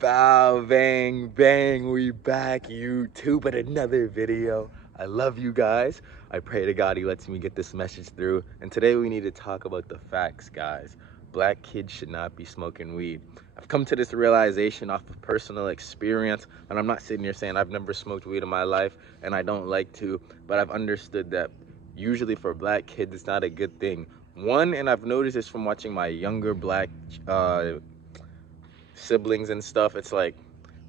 Bow, bang, bang, we back, YouTube, at another video. I love you guys. I pray to God he lets me get this message through. And today we need to talk about the facts, guys. Black kids should not be smoking weed. I've come to this realization off of personal experience, and I'm not sitting here saying I've never smoked weed in my life, and I don't like to, but I've understood that usually for black kids, it's not a good thing. One, and I've noticed this from watching my younger black siblings and stuff, it's like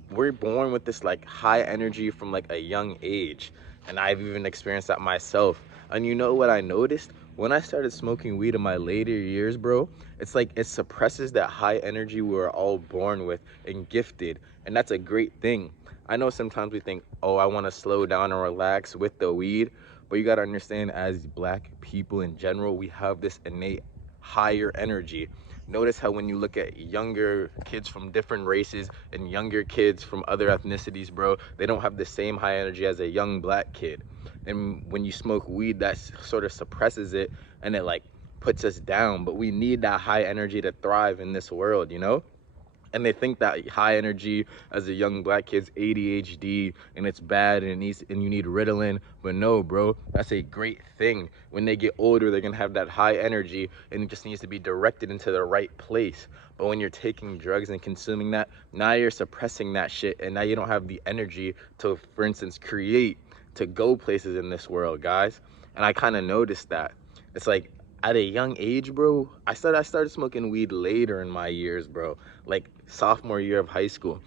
we're born with this like high energy from like a young age, and I've even experienced that myself. And you know what I noticed when I started smoking weed in my later years, bro? It's like it suppresses that high energy we were all born with and gifted, and that's a great thing. I know sometimes we think, oh, I want to slow down and relax with the weed, but you got to understand, as black people in general, we have this innate higher energy. Notice how when you look at younger kids from different races and younger kids from other ethnicities, bro, they don't have the same high energy as a young black kid. And when you smoke weed, that sort of suppresses it, and it like puts us down. But we need that high energy to thrive in this world, you know? And they think that high energy as a young black kid's ADHD and it's bad and you need Ritalin. But no, bro, that's a great thing. When they get older, they're gonna have that high energy, and it just needs to be directed into the right place. But when you're taking drugs and consuming that, now you're suppressing that shit, and now you don't have the energy to, for instance, create, to go places in this world, guys. And I kind of noticed that. It's like at a young age, bro, I started smoking weed later in my years, bro, like sophomore year of high school.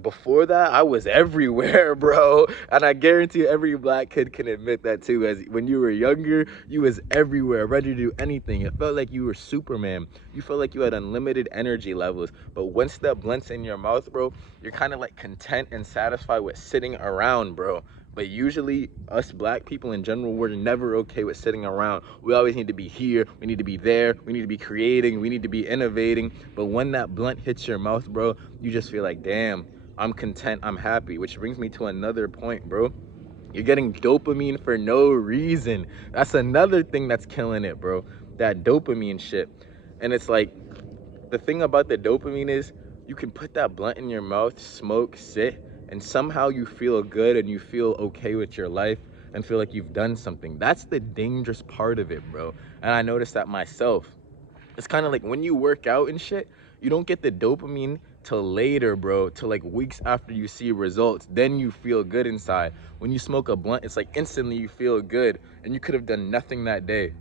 Before that, I was everywhere, bro, and I guarantee every black kid can admit that too. As when you were younger, you was everywhere, ready to do anything. It felt like you were Superman. You felt like you had unlimited energy levels. But once that blunts in your mouth, bro, you're kind of like content and satisfied with sitting around, bro. But usually us black people in general, we're never okay with sitting around. We always need to be here, we need to be there, we need to be creating, we need to be innovating. But when that blunt hits your mouth, bro, you just feel like, damn, I'm content, I'm happy. Which brings me to another point, bro. You're getting dopamine for no reason. That's another thing that's killing it, bro. That dopamine shit. And it's like, the thing about the dopamine is you can put that blunt in your mouth, smoke, sit, and somehow you feel good and you feel okay with your life and feel like you've done something. That's the dangerous part of it, bro. And I noticed that myself. It's kind of like when you work out and shit, you don't get the dopamine till later, bro, till like weeks after you see results. Then you feel good inside. When you smoke a blunt, it's like instantly you feel good, and you could have done nothing that day.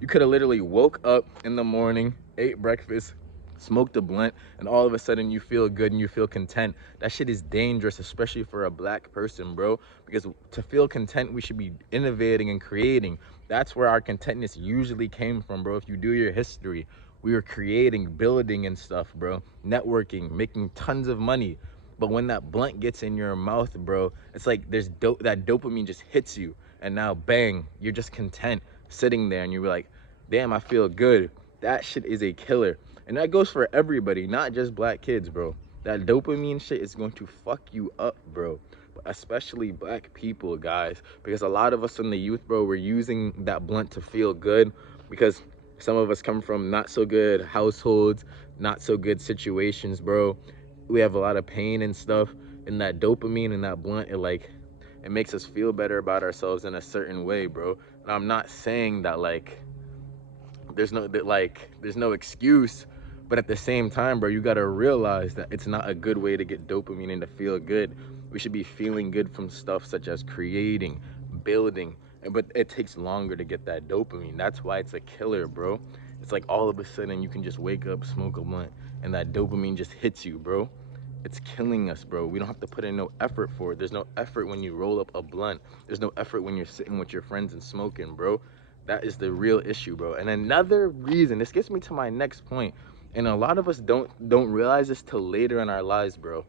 You could have literally woke up in the morning, ate breakfast, smoked a blunt, and all of a sudden you feel good and you feel content. That shit is dangerous, especially for a black person, bro, because to feel content, we should be innovating and creating. That's where our contentness usually came from, bro. If you do your history, we were creating, building and stuff, bro, networking, making tons of money. But when that blunt gets in your mouth, bro, it's like there's that dopamine just hits you, and now bang, you're just content sitting there, and you're like, damn, I feel good. That shit is a killer. And that goes for everybody, not just black kids, bro. That dopamine shit is going to fuck you up, bro. Especially black people, guys, because a lot of us in the youth, bro, we're using that blunt to feel good, because some of us come from not so good households, not so good situations, bro. We have a lot of pain and stuff, and that dopamine and that blunt, it makes us feel better about ourselves in a certain way, bro. And I'm not saying that like there's no excuse, but at the same time, bro, you gotta realize that it's not a good way to get dopamine and to feel good. We should be feeling good from stuff such as creating, building, but it takes longer to get that dopamine. That's why it's a killer, bro. It's like all of a sudden you can just wake up, smoke a blunt, and that dopamine just hits you, bro. It's killing us, bro. We don't have to put in no effort for it. There's no effort when you roll up a blunt. There's no effort when you're sitting with your friends and smoking, bro. That is the real issue, bro. And another reason, this gets me to my next point, and a lot of us don't realize this till later in our lives, bro.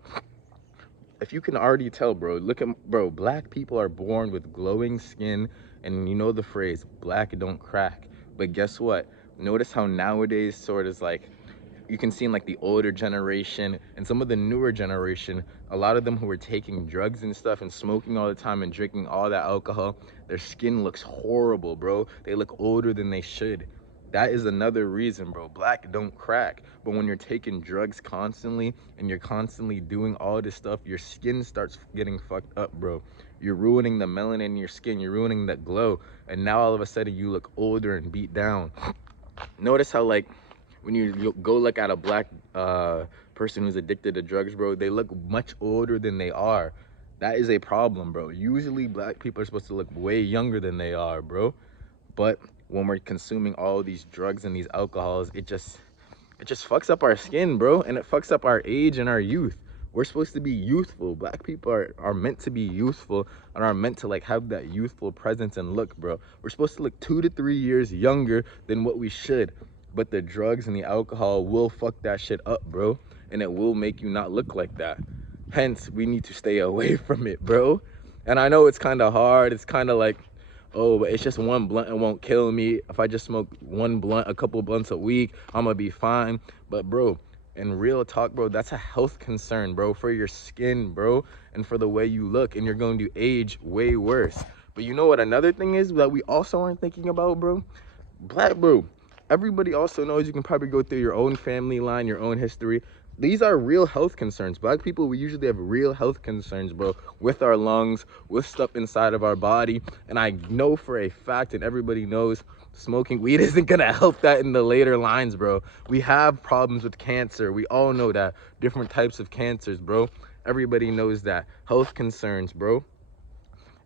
If you can already tell, bro, look at, bro, black people are born with glowing skin, and you know the phrase, black don't crack. But guess what? Notice how nowadays sort of like, you can see in like the older generation and some of the newer generation, a lot of them who are taking drugs and stuff and smoking all the time and drinking all that alcohol, their skin looks horrible, bro. They look older than they should. That is another reason, bro. Black don't crack. But when you're taking drugs constantly and you're constantly doing all this stuff, your skin starts getting fucked up, bro. You're ruining the melanin in your skin. You're ruining that glow. And now all of a sudden you look older and beat down. Notice how, like, when you go look at a black person who's addicted to drugs, bro, they look much older than they are. That is a problem, bro. Usually black people are supposed to look way younger than they are, bro. But when we're consuming all these drugs and these alcohols, it just fucks up our skin, bro, and it fucks up our age and our youth. We're supposed to be youthful. Black people are meant to be youthful and are meant to like have that youthful presence and look, bro. We're supposed to look 2 to 3 years younger than what we should. But the drugs and the alcohol will fuck that shit up, bro, and it will make you not look like that. Hence, we need to stay away from it, bro. And I know it's kind of hard. It's kind of like, oh, but it's just one blunt, it won't kill me. If I just smoke one blunt, a couple blunts a week, I'm gonna be fine. But bro, in real talk, bro, that's a health concern, bro, for your skin, bro, and for the way you look, and you're going to age way worse. But you know what another thing is that we also aren't thinking about, bro? Black, bro, everybody also knows, you can probably go through your own family line, your own history. These are real health concerns. Black people, we usually have real health concerns, bro, with our lungs, with stuff inside of our body. And I know for a fact, and everybody knows, smoking weed isn't gonna help that in the later lines, bro. We have problems with cancer. We all know that. Different types of cancers, bro. Everybody knows that. Health concerns, bro.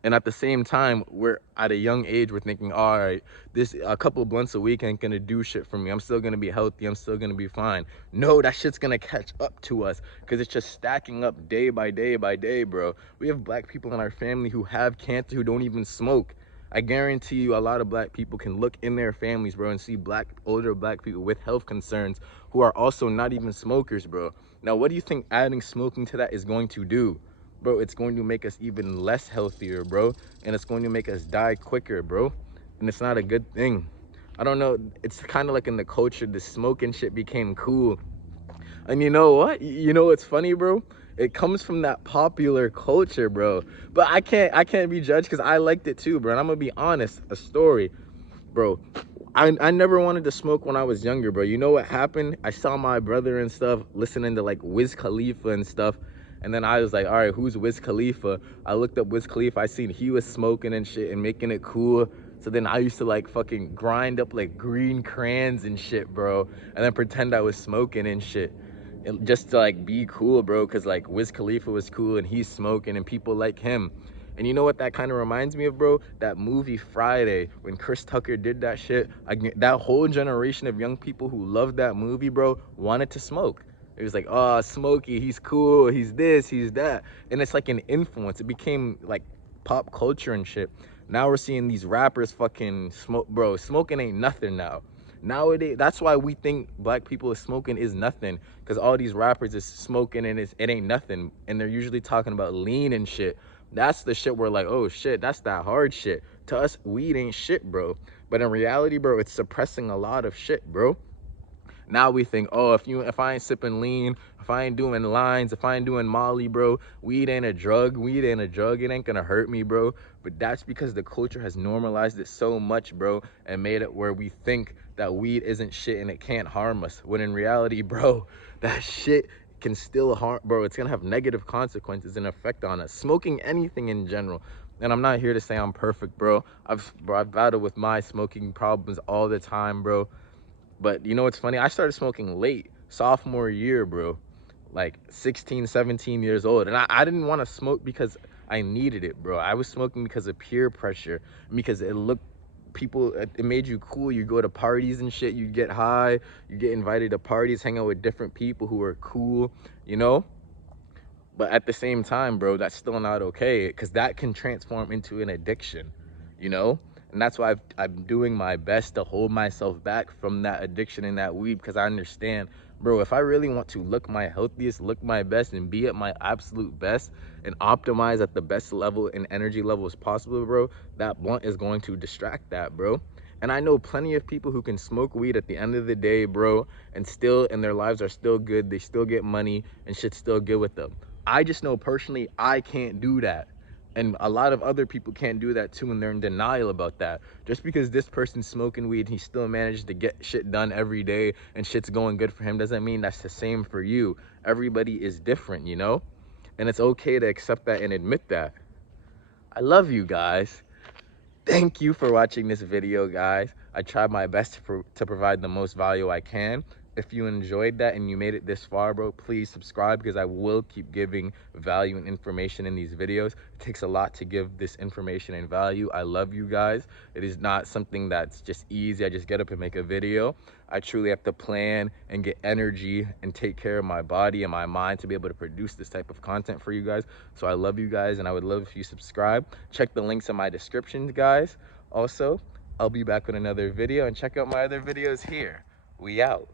And at the same time, we're at a young age, we're thinking, all right, this a couple of blunts a week ain't gonna do shit for me. I'm still gonna be healthy. I'm still gonna be fine. No, that shit's gonna catch up to us because it's just stacking up day by day by day, bro. We have black people in our family who have cancer who don't even smoke. I guarantee you a lot of black people can look in their families, bro, and see older black people with health concerns who are also not even smokers, bro. Now, what do you think adding smoking to that is going to do? Bro, it's going to make us even less healthier, bro, and it's going to make us die quicker, bro, and it's not a good thing. I don't know, it's kind of like in the culture, the smoking shit became cool. And you know what, you know what's funny, bro? It comes from that popular culture, bro. But I can't be judged because I liked it too, bro. And I'm gonna be honest, a story, bro. I never wanted to smoke when I was younger, bro. You know what happened? I saw my brother and stuff listening to like Wiz Khalifa and stuff. And then I was like, all right, who's Wiz Khalifa? I looked up Wiz Khalifa. I seen he was smoking and shit and making it cool. So then I used to like fucking grind up like green crayons and shit, bro. And then pretend I was smoking and shit. And just to like be cool, bro. Cause like Wiz Khalifa was cool and he's smoking and people like him. And you know what that kind of reminds me of, bro? That movie Friday, when Chris Tucker did that shit. That whole generation of young people who loved that movie, bro, wanted to smoke. It was like, oh, Smokey, he's cool, he's this, he's that. And it's like an influence. It became like pop culture and shit. Now we're seeing these rappers fucking smoke, bro. Smoking ain't nothing now. Nowadays, that's why we think black people smoking is nothing, because all these rappers is smoking and it ain't nothing. And they're usually talking about lean and shit. That's the shit we're like, oh shit, that's that hard shit. To us, weed ain't shit, bro. But in reality, bro, it's suppressing a lot of shit, bro. Now we think, oh, if I ain't sipping lean, if I ain't doing lines, if I ain't doing Molly, bro, weed ain't a drug. Weed ain't a drug. It ain't gonna hurt me, bro. But that's because the culture has normalized it so much, bro, and made it where we think that weed isn't shit and it can't harm us. When in reality, bro, that shit can still harm, bro. It's gonna have negative consequences and effect on us. Smoking anything in general. And I'm not here to say I'm perfect, bro. I've battled with my smoking problems all the time, bro. But you know what's funny? I started smoking late, sophomore year, bro. Like 16, 17 years old. And I didn't want to smoke because I needed it, bro. I was smoking because of peer pressure. Because it made you cool. You go to parties and shit. You get high. You get invited to parties, hang out with different people who are cool, you know? But at the same time, bro, that's still not okay. Because that can transform into an addiction, you know? And that's why I'm doing my best to hold myself back from that addiction and that weed, because I understand, bro, if I really want to look my healthiest, look my best, and be at my absolute best, and optimize at the best level and energy level as possible, bro, that blunt is going to distract that, bro. And I know plenty of people who can smoke weed at the end of the day, bro, and their lives are still good. They still get money and shit's still good with them. I just know personally I can't do that. And a lot of other people can't do that too, and they're in denial about that. Just because this person's smoking weed, he still managed to get shit done every day and shit's going good for him, doesn't mean that's the same for you. Everybody is different, you know? And it's okay to accept that and admit that. I love you guys. Thank you for watching this video, guys. I tried my best to provide the most value I can. If you enjoyed that and you made it this far, bro, please subscribe, because I will keep giving value and information in these videos. It takes a lot to give this information and value. I love you guys. It is not something that's just easy. I just get up and make a video. I truly have to plan and get energy and take care of my body and my mind to be able to produce this type of content for you guys. So I love you guys, and I would love if you subscribe. Check the links in my description, guys. Also, I'll be back with another video, and check out my other videos here. We out.